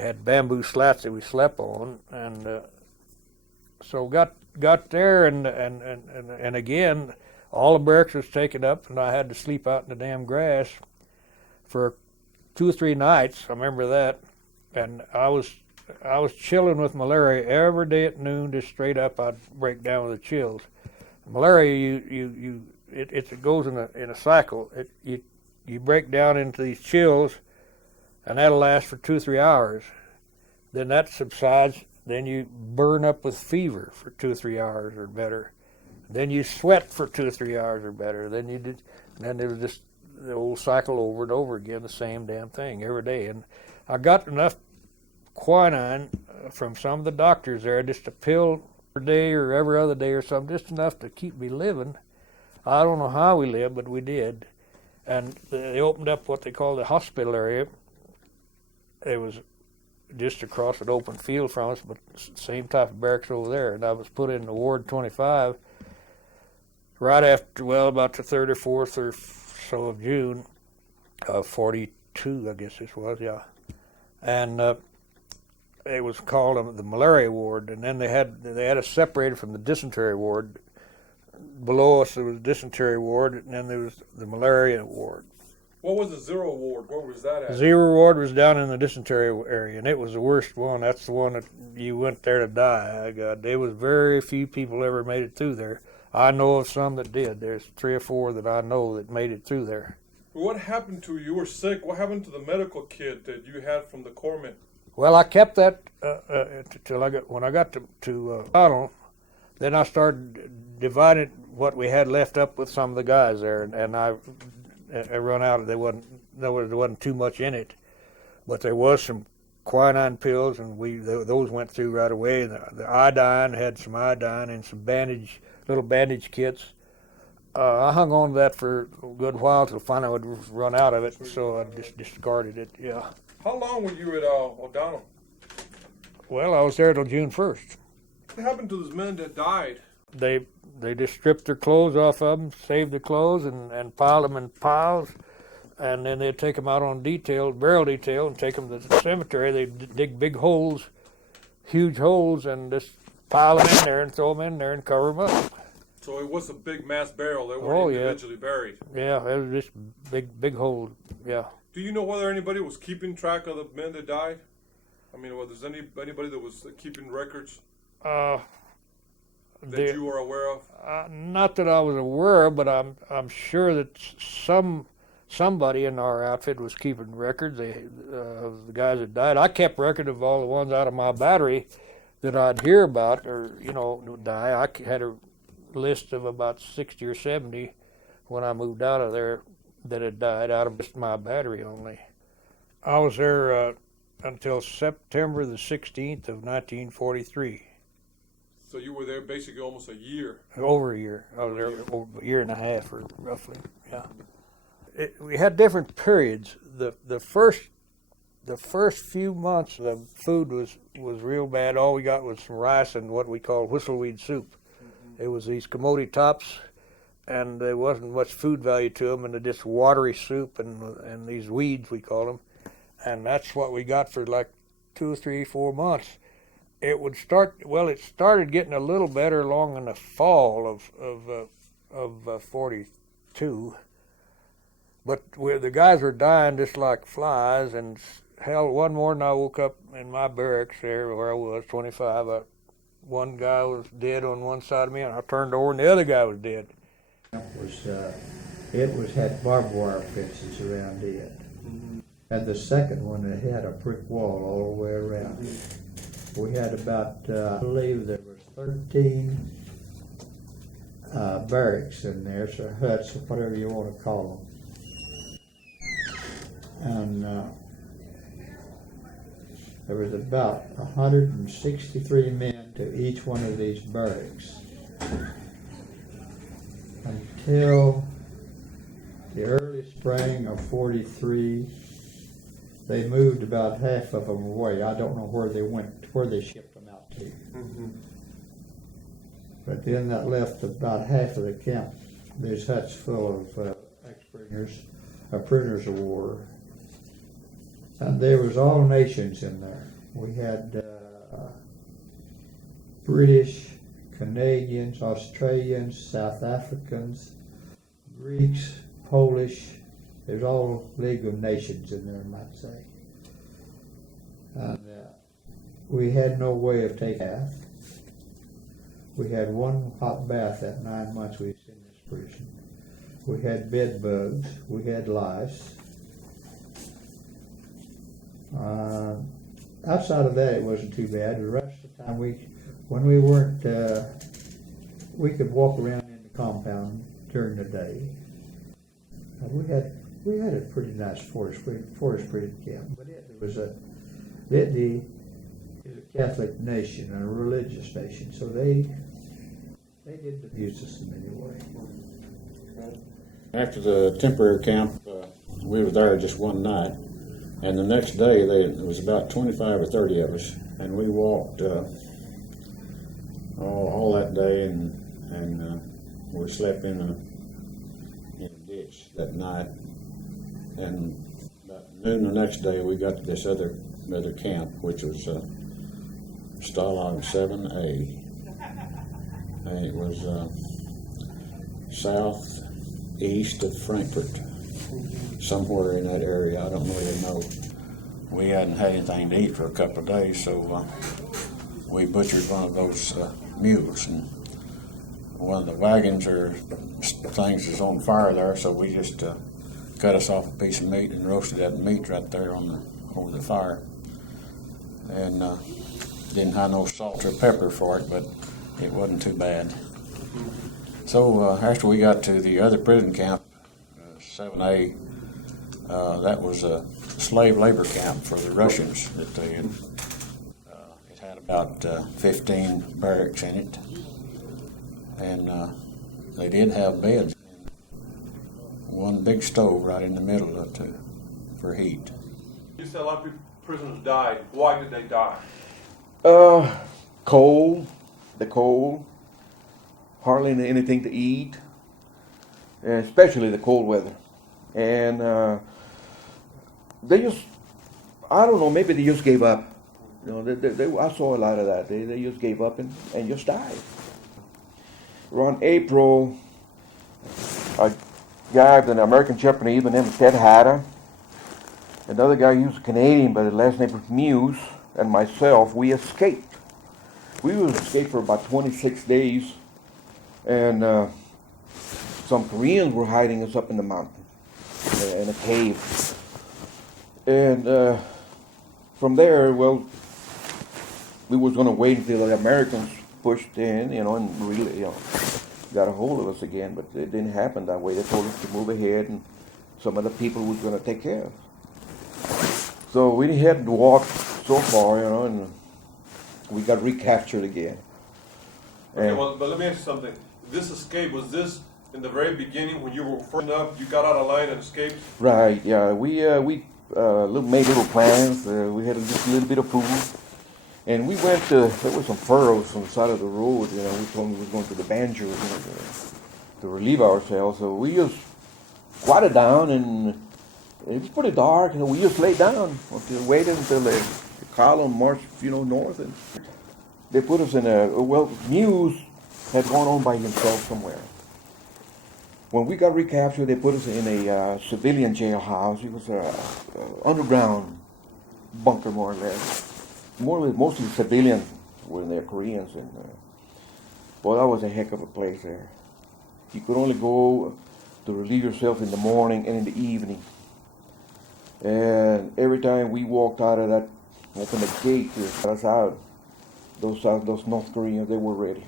Had bamboo slats that we slept on, and so got there, and again, all the barracks was taken up, and I had to sleep out in the damn grass for 2 or 3 nights. I remember that, and I was chilling with malaria every day at noon, just straight up. I'd break down with the chills. Malaria, it goes in a cycle. You break down into these chills, and that'll last for 2 or 3 hours. Then that subsides. Then you burn up with fever for 2 or 3 hours or better. Then you sweat for 2 or 3 hours or better. Then it was just the old cycle over and over again, the same damn thing every day. And I got enough quinine from some of the doctors there, just a pill per day or every other day or something, just enough to keep me living. I don't know how we lived, but we did. And they opened up what they call the hospital area. It was just across an open field from us, but same type of barracks over there. And I was put in Ward 25 right after, well, about the 3rd or 4th or so of June of 42, I guess this was, yeah. And it was called the malaria ward, and then they had us separated from the dysentery ward. Below us there was the dysentery ward, and then there was the malaria ward. What was the 0 ward? Where was that at? 0 ward was down in the dysentery area, and it was the worst one. That's the one that you went there to die. There was very few people ever made it through there. I know of some that did. There's 3 or 4 that I know that made it through there. What happened to you? You were sick. What happened to the medical kit that you had from the corpsman? Well, I kept that till when I got to Donald. Then I started dividing what we had left up with some of the guys there, and I run out. There wasn't too much in it, but there was some quinine pills, and those went through right away. The iodine had some iodine and some little bandage kits. I hung on to that for a good while till finally I would run out of it, so I just discarded it. Yeah. How long were you at O'Donnell? Well, I was there till June 1st. What happened to those men that died? They just stripped their clothes off of them, saved their clothes, and piled them in piles, and then they'd take them out on burial detail, and take them to the cemetery. They'd dig big holes, huge holes, and just pile them in there and throw them in there and cover them up. So it was a big mass burial. They weren't individually buried. Yeah, it was just big holes. Yeah. Do you know whether anybody was keeping track of the men that died? I mean, whether there's anybody that was keeping records that you were aware of? Not that I was aware of, but I'm sure that somebody in our outfit was keeping records of the guys that died. I kept record of all the ones out of my battery that I'd hear about or die. I had a list of about 60 or 70 when I moved out of there that had died out of just my battery only. I was there until September the 16th of 1943. So you were there basically almost a year. Over a year. I was there over a year and a half, or roughly. Yeah. We had different periods. The first few months, the food was real bad. All we got was some rice and what we call whistleweed soup. Mm-hmm. It was these commodity tops, and there wasn't much food value to them, and they're just watery soup and these weeds, we call them. And that's what we got for like 2 or 3, 4 months. It started getting a little better along in the fall of 42. But the guys were dying just like flies, and hell, one morning I woke up in my barracks there where I was, 25. One guy was dead on one side of me, and I turned over and the other guy was dead. It had barbed wire fences around it. And the second one, it had a brick wall all the way around. We had about, I believe there was 13 barracks in there, so huts, or whatever you want to call them. And there was about 163 men to each one of these barracks. Until the early spring of 43, they moved about half of them away. I don't know where they went, where they shipped them out to. Mm-hmm. But then that left about half of the camp. There's huts full of ex-prisoners, prisoners of war. And there was all nations in there. We had British, Canadians, Australians, South Africans, Greeks, Polish. There's all League of Nations in there, I might say. And we had no way of taking a bath. We had one hot bath at 9 months we was in this prison. We had bed bugs. We had lice. Outside of that, it wasn't too bad. The rest of the time, when we weren't, we could walk around in the compound during the day. We had a pretty nice forest pretty camp, but it was a Catholic nation, a religious nation, so they didn't abuse us in any way. After the temporary camp, we were there just one night, and the next day there was about 25 or 30 of us, and we walked all that day, and we slept in a ditch that night, and about noon the next day we got to this other camp, which was Stalag 7A, and it was southeast of Frankfurt, somewhere in that area. I don't really know. We hadn't had anything to eat for a couple of days, so we butchered one of those mules, and one of the wagons or things is on fire there, so we just cut us off a piece of meat and roasted that meat right there over the fire, and didn't have no salt or pepper for it, but it wasn't too bad. So after we got to the other prison camp, 7A, that was a slave labor camp for the Russians that they had. It had about 15 barracks in it, and they did have beds. One big stove right in the middle for heat. You said a lot of prisoners died. Why did they die? Cold, hardly anything to eat, and especially the cold weather. And they just, I don't know, maybe they just gave up. You know, I saw a lot of that. They just gave up and just died. Around April, a guy, an American Japanese, by the name of Ted Hatter, another guy, he was a Canadian, but his last name was Muse, and myself, we escaped. We escaped for about 26 days, and some Koreans were hiding us up in the mountain, in a cave. And from there, well, we was going to wait until the Americans pushed in, and really, got a hold of us again, but it didn't happen that way. They told us to move ahead, and some of the people we were going to take care of. So we had to walk so far, and we got recaptured again. Okay, well, but let me ask you something. This escape, was this in the very beginning when you were first up, you got out of line and escaped? Right, yeah. We made little plans. We had just a little bit of food. And we went to, there were some furrows on the side of the road, which one was going to the banjo to relieve ourselves. So we just squatted down, and it was pretty dark, and we just lay down. We waited until the column marched, north. And they put us in Muse had gone on by himself somewhere. When we got recaptured, they put us in a civilian jailhouse. It was an underground bunker, more or less. Mostly civilians were there, Koreans, and that was a heck of a place there. You could only go to relieve yourself in the morning and in the evening. And every time we walked out of that, opened the gate to let us out, those North Koreans, they were ready.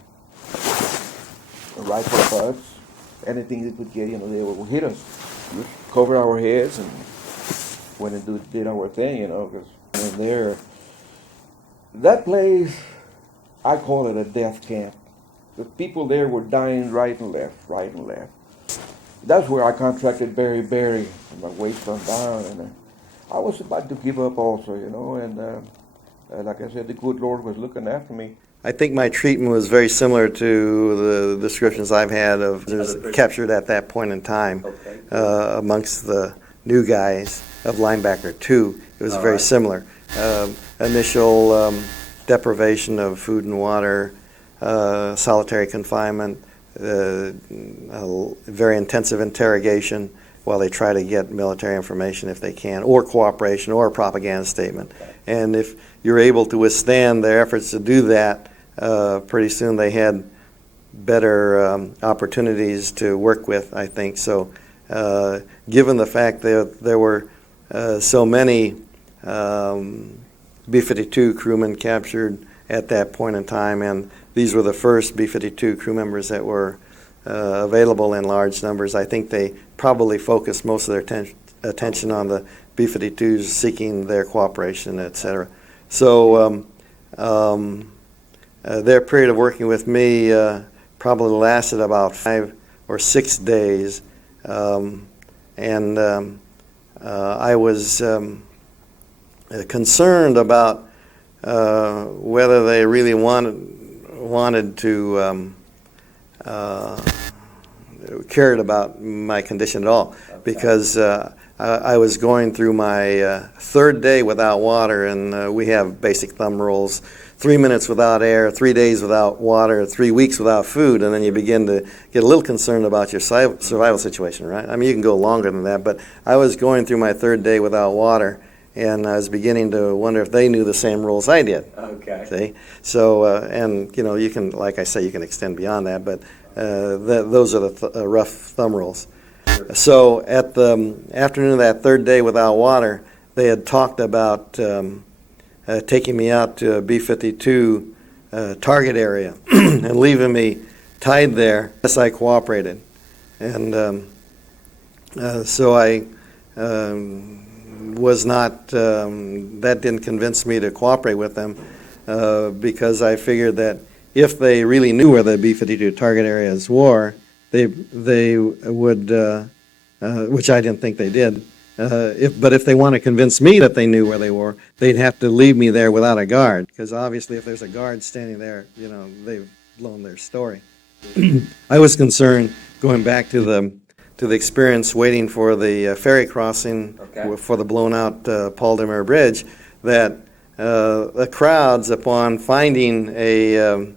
Rifle butts, anything they could get, they would hit us, cover our heads, and went and did our thing, because there. That place, I call it a death camp. The people there were dying right and left. That's where I contracted beriberi from my waist on down, and I was about to give up also, and like I said, the good Lord was looking after me. I think my treatment was very similar to the descriptions I've had of captured at that point in time amongst the new guys. of linebacker 2. It was very similar. Initial deprivation of food and water, solitary confinement, very intensive interrogation while they try to get military information if they can, or cooperation, or a propaganda statement. And if you're able to withstand their efforts to do that, pretty soon they had better opportunities to work with, I think. So given the fact that there were so many B-52 crewmen captured at that point in time, and these were the first B-52 crew members that were available in large numbers, I think they probably focused most of their attention on the B-52s seeking their cooperation, etc. So their period of working with me probably lasted about 5 or 6 days, and I was concerned about whether they really wanted to cared about my condition at all, because I was going through my third day without water, and we have basic thumb rules: 3 minutes without air, 3 days without water, 3 weeks without food, and then you begin to get a little concerned about your survival situation, right? I mean, you can go longer than that, but I was going through my third day without water, and I was beginning to wonder if they knew the same rules I did. Okay. See? So, and, you know, you can, like I say, you can extend beyond that, but those are the rough thumb rules. Sure. So at the afternoon of that third day without water, they had talked about taking me out to a B-52 target area and leaving me tied there unless I cooperated. And so I was not, that didn't convince me to cooperate with them because I figured that if they really knew where the B-52 target areas were, they would, which I didn't think they did, but if they want to convince me that they knew where they were, they'd have to leave me there without a guard, because obviously if there's a guard standing there, you know, they've blown their story. I was concerned, going back to the experience waiting for the ferry crossing for the blown out Paul de Mer Bridge, that the crowds, upon finding a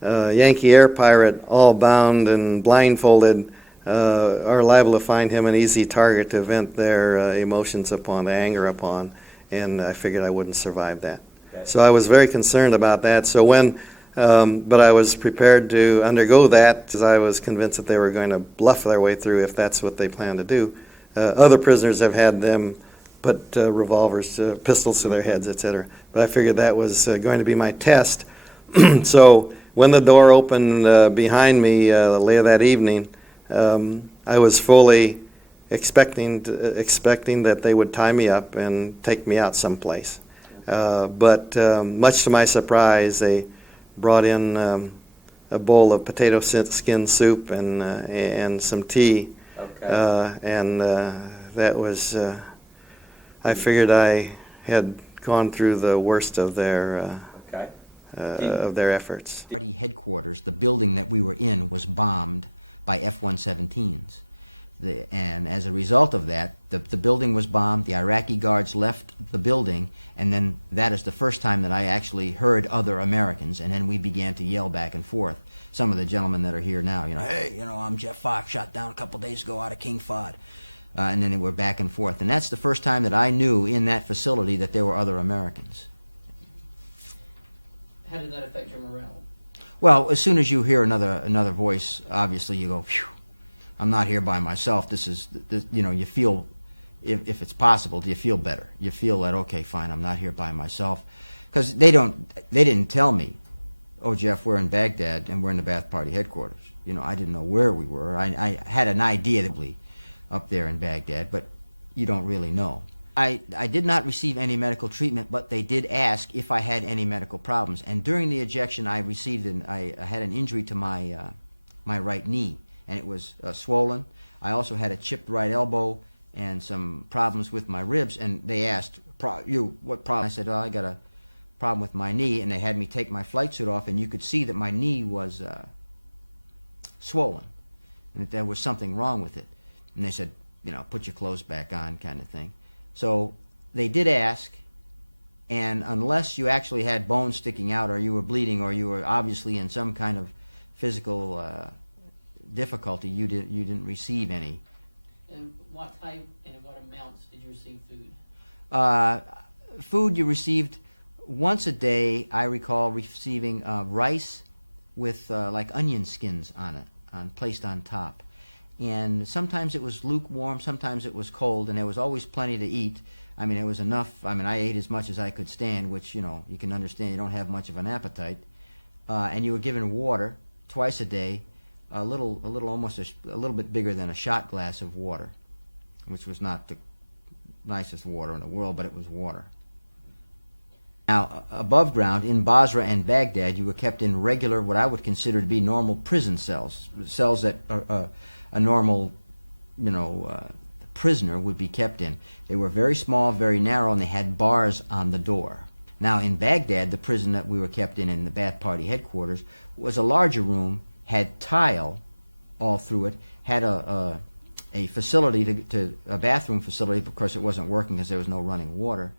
Yankee air pirate all bound and blindfolded, are liable to find him an easy target to vent their emotions upon, their anger upon, and I figured I wouldn't survive that. Okay. So I was very concerned about that. So when, but I was prepared to undergo that, because I was convinced that they were going to bluff their way through if that's what they planned to do. Other prisoners have had them put revolvers, pistols to their heads, etc. But I figured that was going to be my test. So when the door opened behind me later that evening, I was fully expecting that they would tie me up and take me out someplace. But much to my surprise, they brought in a bowl of potato skin soup and some tea. Okay. And that was, I figured I had gone through the worst of their efforts. Party headquarters, the building that we were in, was bombed by F-117s. And as a result of that, the building was bombed, the Iraqi guards left the building, and then that is the first time that I actually heard other Americans, and then we began to yell back and forth. Some of the gentlemen that are here now, you know, hey, you know, I'm Jeff Fox, shot down a couple days ago out of King Fahd. And then they were back and forth. And that's the first time that I knew in that facility that there were other Americans. How did that affect your morale? Well, as soon as you hear another voice, obviously you go, phew, I'm not here by myself. This, you know, you feel, if it's possible, you feel better. You feel that, okay, fine, I'm not here by myself. Because they didn't tell me, oh, Jeff, we're in Baghdad and we're in the Ba'ath Party headquarters. You know, I didn't know where we were. I had an idea that we up there in Baghdad, but you don't really know. I did not receive any medical treatment, but they did ask if I had any medical problems. And during the ejection, I had an injury to my right knee, and it was swollen. I also had a chipped right elbow and some problems with my ribs. And they asked, what problem? I said, oh, I got a problem with my knee. And they had me take my flight suit off, and you could see that my knee was swollen, and that there was something wrong with it. And they said, you know, put your clothes back on, kind of thing. So they did ask, and unless you actually had bones sticking out, or you were bleeding, or you were obviously in some kind of physical difficulty, you didn't receive any. And what type and in what amounts did you receive food? Food you received once a day. I recall receiving rice with like onion skins on it, placed on top. And sometimes it was lukewarm, sometimes it was cold, and there was always plenty to eat. I mean, there was enough. I mean, I ate as much as I could stand, which, you know, you can understand you don't have much of an appetite. And you were given water twice a day, a little bit bigger than a shot glass of water, which was not the nicest water in the world, but it was water. Now, above ground, in Basra and Baghdad, you were kept in regular, what I would consider to be normal prison cells, cells that a normal, prisoner would be kept in. They were very small, very narrow, and they had bars on the door. Now, in Baghdad, the prison that we were kept in the Ba'ath Party headquarters, was a larger room, had tile all through it, had a facility, a bathroom facility. Of course, it wasn't working because there was no running water.